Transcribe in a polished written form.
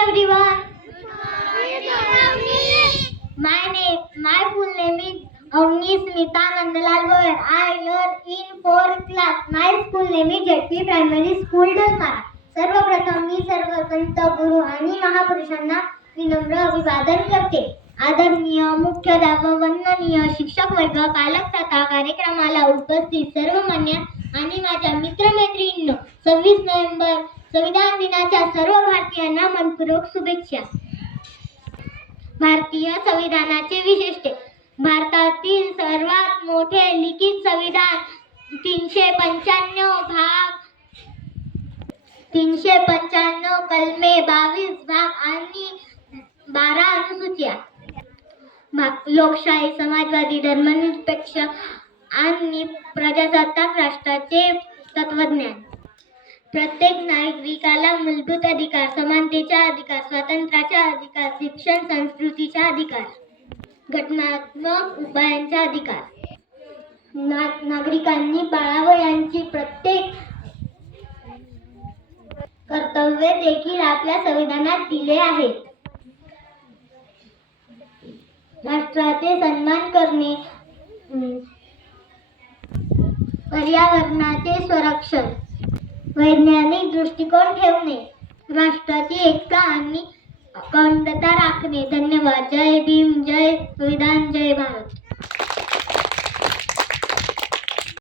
everyone. My full name is Avni Smita Nandalal Goyal. I learn in 4th class. My school name is JP Primary School Dolmara. सर्वप्रथम मी सर्व संत गुरु आणि महापुरुषांना विनम्र अभिवादन करते. आदरणीय मुख्याध्यापक, वंदनीय शिक्षक वर्ग, पालक तथा कार्यक्रमाला उपस्थित सर्व मान्य आणि माझ्या मित्रमैत्रिणींनो, 26 नोव्हेंबर संविधान दिनाच्या सर्व भारतीयांना मनपूर्वक शुभेच्छा. भारतीय संविधानाचे विशेषते. भारतातील सर्वात मोठे लिखित संविधान, 395 भाग, 395 कलमे, 22 भाग आणि 12 अनुसूच्या. लोकशाही, समाजवादी, धर्मनिरपेक्ष आणि प्रजासत्ताक राष्ट्राचे तत्वज्ञान. प्रत्येक नागरिकाला मूलभूत अधिकार, समानतेचा अधिकार, स्वातंत्र्याचा अधिकार, शिक्षण संस्कृतीचा अधिकार, घटनात्मक उपायांचा अधिकार. नागरिकांनी पाळावयाची प्रत्येक कर्तव्ये देखील आपल्या संविधानात दिले आहेत. राष्ट्राचे सन्मान करणे, पर्यावरणाचे संरक्षण, वैज्ञानिक दृष्टिकोन ठेवणे, राष्ट्राची एकता आणि अखंडता राखणे. धन्यवाद. जय भीम, जय संविधान, जय भारत.